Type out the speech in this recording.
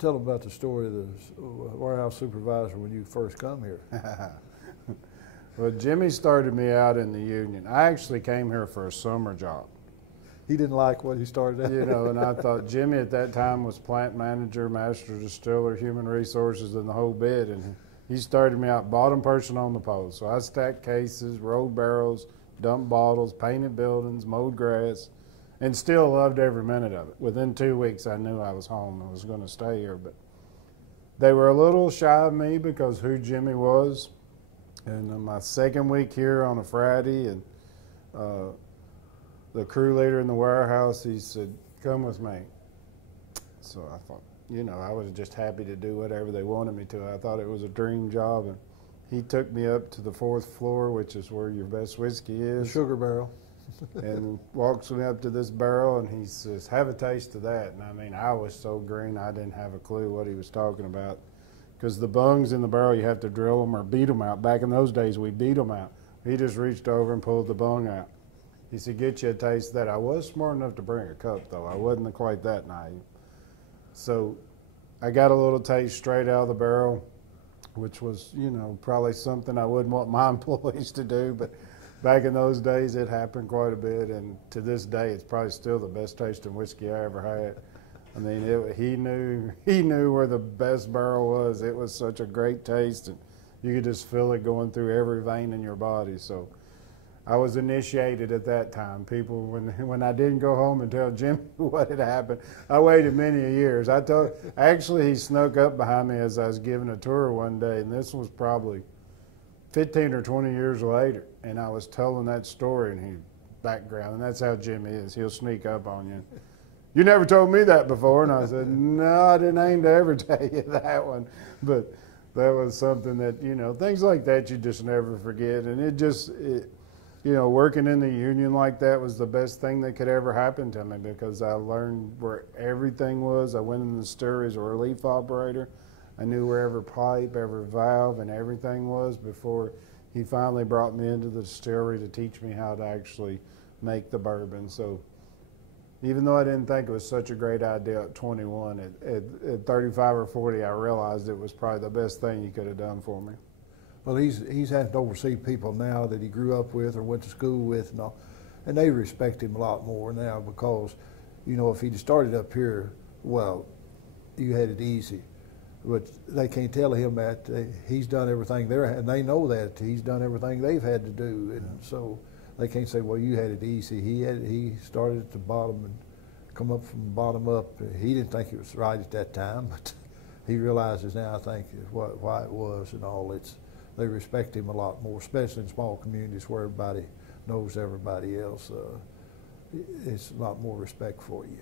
tell them about the story of the warehouse supervisor when you first come here. Well, Jimmy started me out in the union. I actually came here for a summer job. He didn't like what he started out. You know, and I thought Jimmy at that time was plant manager, master distiller, human resources, and the whole bit. And he started me out bottom person on the pole. So I stacked cases, rolled barrels, dumped bottles, painted buildings, mowed grass, and still loved every minute of it. Within 2 weeks, I knew I was home and was going to stay here. But they were a little shy of me because who Jimmy was. And my second week here on a Friday, and the crew leader in the warehouse, he said, "Come with me." So I thought, you know, I was just happy to do whatever they wanted me to. I thought it was a dream job. And he took me up to the 4th floor, which is where your best whiskey is. The sugar barrel. And walks me up to this barrel, and he says, "Have a taste of that." And I mean, I was so green, I didn't have a clue what he was talking about. Because the bungs in the barrel, you have to drill them or beat them out. Back in those days, we beat them out. He just reached over and pulled the bung out. He said, "Get you a taste of that." I was smart enough to bring a cup, though. I wasn't quite that naive. So I got a little taste straight out of the barrel, which was, you know, probably something I wouldn't want my employees to do. But back in those days, it happened quite a bit. And to this day, it's probably still the best tasting whiskey I ever had. I mean, he knew where the best barrel was. It was such a great taste, and you could just feel it going through every vein in your body. So I was initiated at that time. People, when I didn't go home and tell Jimmy what had happened, I waited many years. Actually, he snuck up behind me as I was giving a tour one day, and this was probably 15 or 20 years later, and I was telling that story, and he background, and that's how Jimmy is. He'll sneak up on you. "You never told me that before." And I said, "No, I didn't aim to ever tell you that one." But that was something that, you know, things like that you just never forget. And you know, working in the union like that was the best thing that could ever happen to me, because I learned where everything was. I went in the distillery as a relief operator. I knew where every pipe, every valve, and everything was before he finally brought me into the distillery to teach me how to actually make the bourbon. So even though I didn't think it was such a great idea at 21, at 35 or 40, I realized it was probably the best thing he could have done for me. Well, he's had to oversee people now that he grew up with or went to school with and all, and they respect him a lot more now because, you know, if he'd started up here, well, you had it easy. But they can't tell him that he's done everything and they know that he's done everything they've had to do, and so they can't say, "Well, you had it easy." He started at the bottom and come up from the bottom up. He didn't think it was right at that time, but he realizes now, I think, why it was and all. They respect him a lot more, especially in small communities where everybody knows everybody else. It's a lot more respect for you.